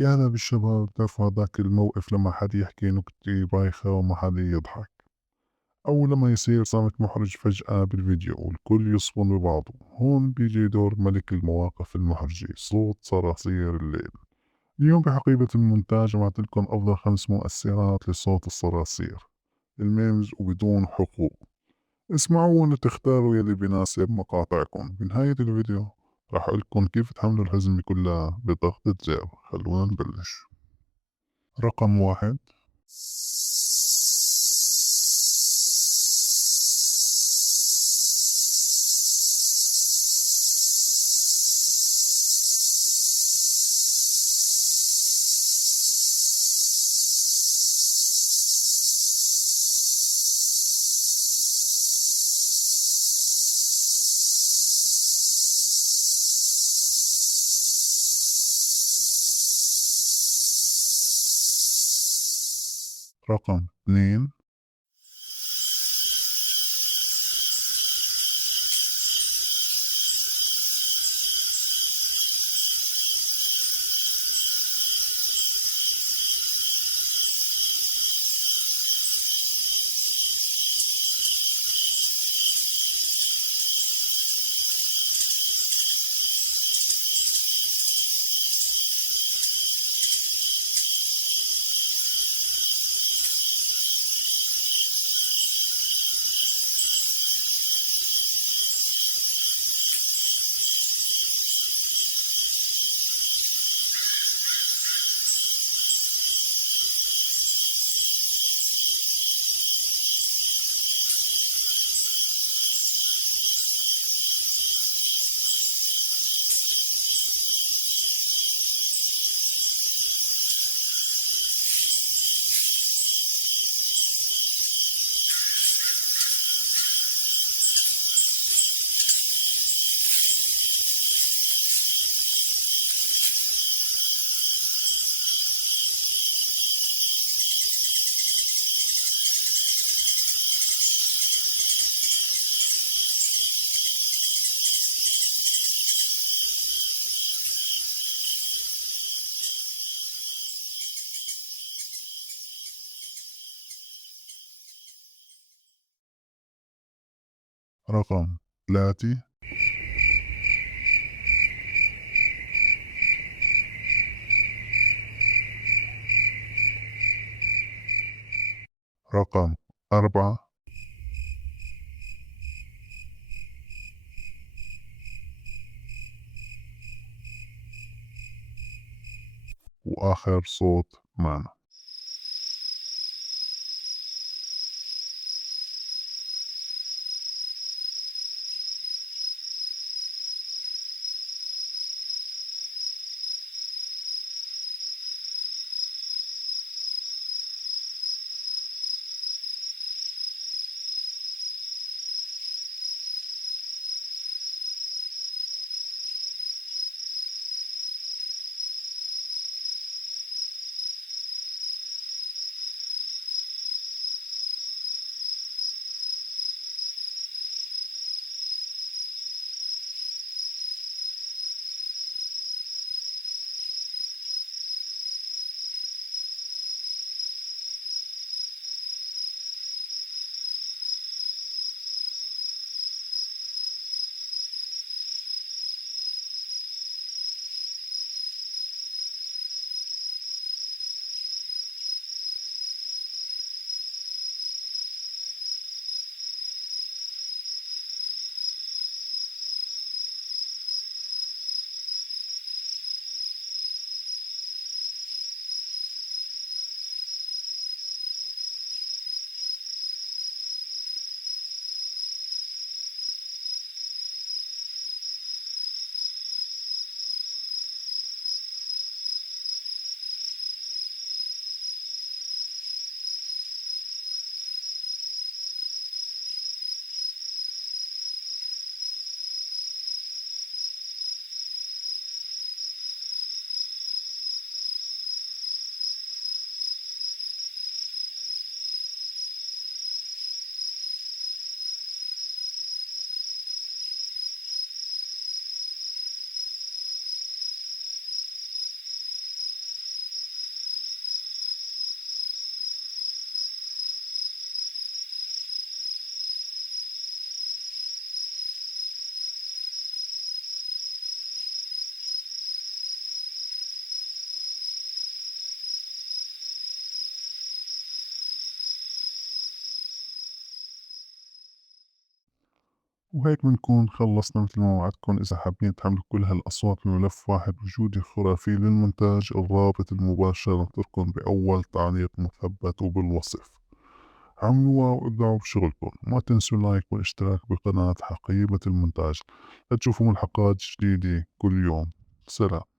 يا هلا بالشباب، بتعرفوا هذاك الموقف لما حد يحكي نكتة بايخة وما حدا يضحك، أو لما يصير صامت محرج فجأة بالفيديو والكل يصفن ببعضه. هون بيجي دور ملك المواقف المحرجة، صوت صراصير الليل. اليوم بحقيبة المونتاج جمعت لكم أفضل 5 مؤثرات لصوت الصراصير، الميمز وبدون حقوق. اسمعوا وتختاروا يلي بيناسب مقاطعكم. بنهاية الفيديو راح أقولكم كيف تحملوا الهزمة كلها بضغطة زر. خلونا نبلش. رقم واحد. رقم اثنين. رقم ثلاثة. رقم أربعة. وآخر صوت معنا. وهيك بنكون خلصنا مثل ما وعدتكم. إذا حابين تحملوا كل هالأصوات بملف واحد وجودي خرافي للمونتاج، الرابط المباشر نطركم بأول تعليق مثبت وبالوصف. عملوها وابدعوا بشغلكم. ما تنسوا اللايك والاشتراك بقناة حقيبة المونتاج لتشوفوا ملحقات جديدة كل يوم. سلام.